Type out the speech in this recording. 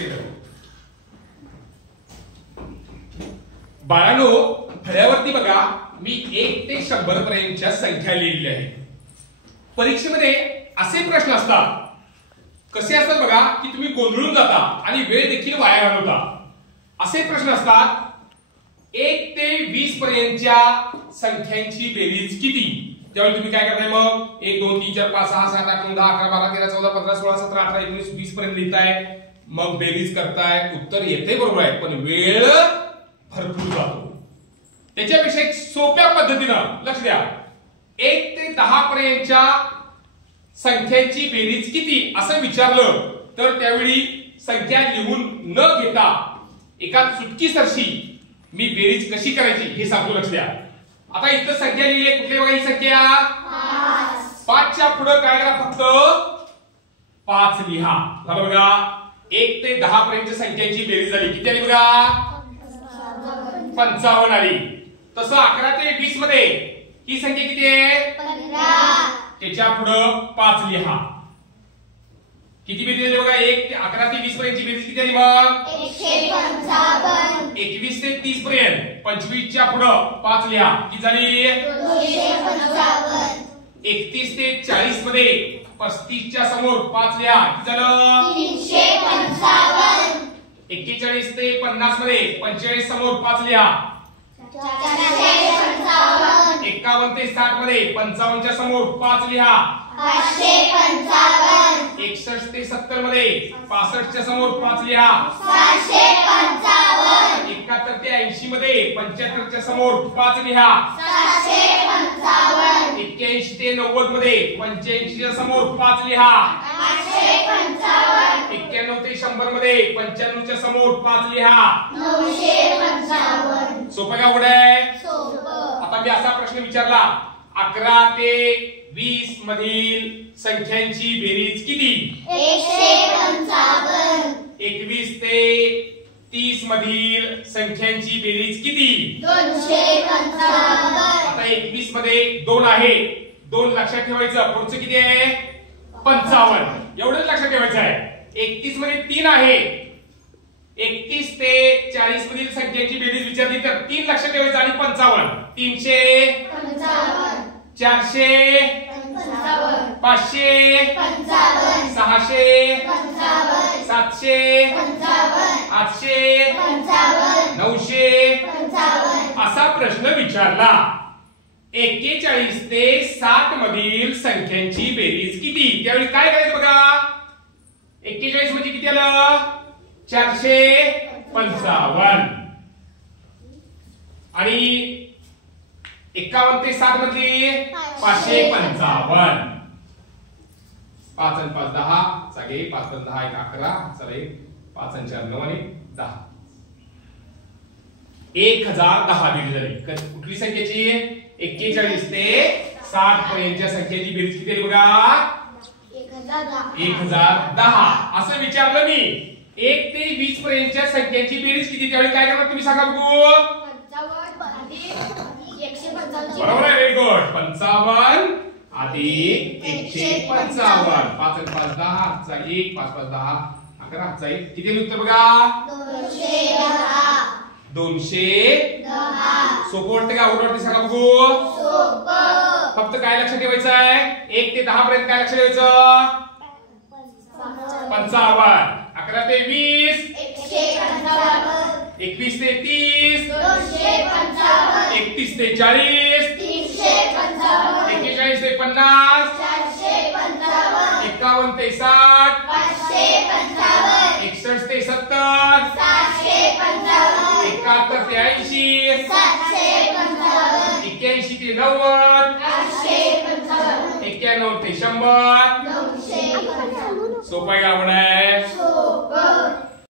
द्या. बाळांनो, फळ्यावरती बघा मी 1 ते 100 पर्यंतच्या संख्या लिहिलेल्या आहेत. परीक्षेमध्ये असे प्रश्न असतात, कसे असतात बघा, की तुम्ही गोंधळून जाता आणि वेळ देखील वाया घालवता. असे प्रश्न असतात 1 ते 20 पर्यंतच्या संख्यांची बेरीज किती. त्यावेळी तुम्ही काय करताय मग 1 2 3 4 5 6 7 8 9 10 11 12 13 14 15 16 17 18 19 20 पर्यंत लिहिताय. मग बेरीज करताय, उत्तर येते बरोबर आहे, पण वेळ भरपूर जातो. त्याच्यापेक्षा एक सोप्या पद्धतीनं लक्ष द्या, 1 ते 10 पर्यंतच्या संख्यांची बेरीज किती असं विचारलं तर त्यावेळी संख्या लिहून न घेता एका चुटकीसरशी मी बेरीज कशी करायची हे सांगतो. लक्ष द्या. आता इथं संख्या लिहिली, कुठली बघा ही संख्या 5 च्या पुढे काय करा, फक्त 5 लिहा. झालं बघा. 1 ते 10 पर्यंतच्या संख्यांची बेरीज झाली, किती आली बघा 55 आली. तसं 11 ते 20 मध्ये ही संख्या किती आहे 15. त्याच्या पुढे 5 लिहा. किती बेरीज झाली बघा 1 ते 11 ते 20 पर्यंतची बेरीज किती आली मग 155. 21 ते 30 पर्यंत 25 च्या पुढे 5 लिहा, किती झाली 255. 31 ते 40 मध्ये 35 च्या समोर 5 लिहा, किती झालं 355. 41 ते 50 मध्ये 45 समोर 5 लिहा 455. 51 ते 60 मध्ये 55 च्या समोर 5 लिहा 555. 61 ते 70 मध्ये 65 च्या समोर 5 लिहा 655. 71 ते 80 मध्ये 75 च्या समोर 5 लिहा 755. 81 ते 90 मध्ये 85 च्या समोर 5 लिहा 855. 91 ते 100 मध्ये 95 च्या समोर 5 लिहा 955. सोपं का अवघड आहे? आता मी असा प्रश्न विचारला, 11 ते 20 मधील संख्यांची बेरीज किती 155. 21 ते 30 मधील संख्यांची बेरीज किती 255. आता 21 मध्ये 2 आहे, 2 लक्षात ठेवायचं, पुढचं किती आहे 55, एवढंच लक्षात ठेवायचं आहे. 31 मध्ये 3 आहे, 31 ते 40 मधील संख्यांची बेरीज विचारली तर 3 लक्षात ठेवायचं आणि 55. 355. 400 500 600 700 800 900 असा प्रश्न विचारला. 41 ते 60 मधील संख्यांची बेरीज किती. त्यावेळी काय करायचं बघा, 41 म्हणजे किती आलं 455 आणि 51 ते 60 मधली 555. 5 आणि 5 10 सगळे 5 5 10 11 चला 5 आणि 4 9 आणि 10 1010 बेरीज झाली. कुठली संख्याची 41 ते 60 पर्यंतच्या संख्येची बेरीज किती बघा 1010. असं विचारलं मी 1 ते 20 पर्यंतच्या संख्यांची बेरीज किती. त्यावेळी काय करणार तुम्ही सांगा बघू. बरोबर आहे, व्हेरी गुड. 55 अधिक 155. 5 आणि 5 10 चा 1 5 5 10 11 चा 1 किती उत्तर बघा 210. सोपं वाटतं का अवघड वाटतं सांगा बघू. फक्त काय लक्षात ठेवायचं आहे 1 ते 10 पर्यंत काय लक्षात ठेवायचं 55. 11 ते 20 21 ते 30 31 ते 40 41 ते 50 51 ते 60 61 ते 70 71 ते 80 81 ते 90 91 ते 100. सोपं आहे का अवघड आहे.